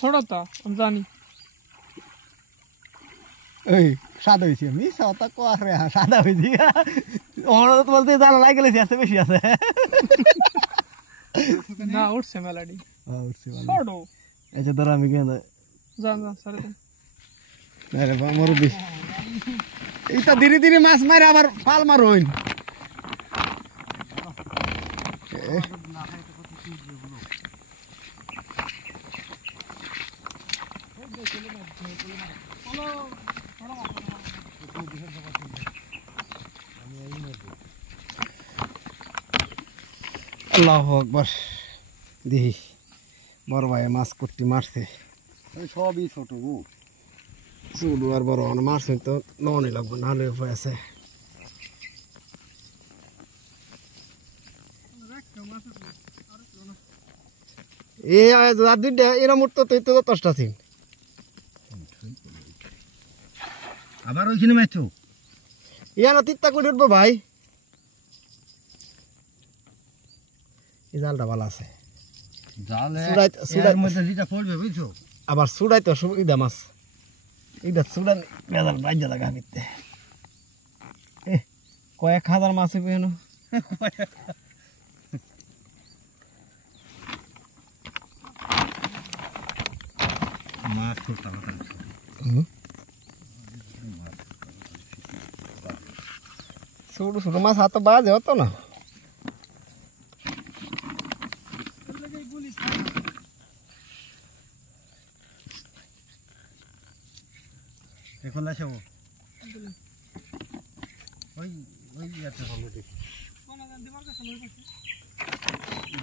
ছড়াতা আমি জানি এই সাদা হয়েছি আমি সাদা কোয়ারে সাদা হয়েছি ওরা তো বলতে জানা লাগে গেলেছি আছে বেশি আছে না উঠছে মেলাডি উঠছে ছোড়ো এই যে ধর আমি কেন জান জান সারে আরে বাবা মরবি এইটা ধীরে ধীরে মাছ মারে আবার পাল মারইন আল্লাহু আকবার দেখি বড় ভাই মাছ কুটি মারছে সবই ছোট গো চুলু আর বড় মারছে তো ননি লাগবে নাহলে উপায় আছে এই আর দুইটা এরা মোট তো তো 10টা ছিল আবার ওইখানে মারছো ইয়া না তিত্তা করে উঠবো ভাই এই জালটা ভালো আছে জালের মধ্যে যেটা পড়বে বুঝছো আবার চুড়াই তো সুবিধা মাছ এইটা চুড়ান বেজাল বাজ্যা লাগা দিতে কয়েক হাজার মাছ পেন মাছ করতে ছোট ছোট মাছ হাতে বাজে হতো না এখন আসো ওই ওই ইয়াতে ভালো দেখি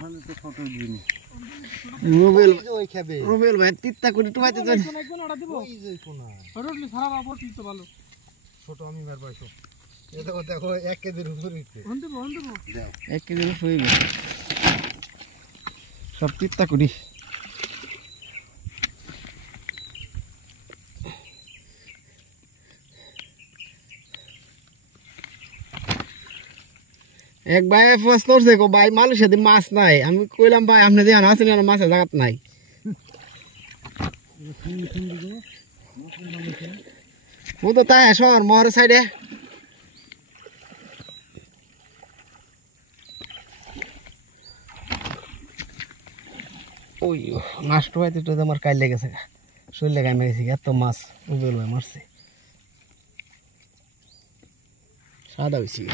ভালো তো ছোট দিন রুবেল ভাই তিত্তা করে টুমাইতে যাই ছোট আমি মারবো আসো দেখো দেখো 1 কেজির উপরে 1 কেজির উপরে সব তিত্তা করি এক ভাই ফোন করছে গো ভাই মালয়েশিয়াতে মাছ নাই আমি কইলাম ভাই আপনি দেখেন আছেন না মাছের জায়গা নাই ও তো তাই শহর মোর সাইডে ওই মাছ টোয়াইতে তো আমার কাল লেগেছে শরীর লেগে আমি গেছি এত মাছ উবেল ভাই মারছে সাদা হয়েছি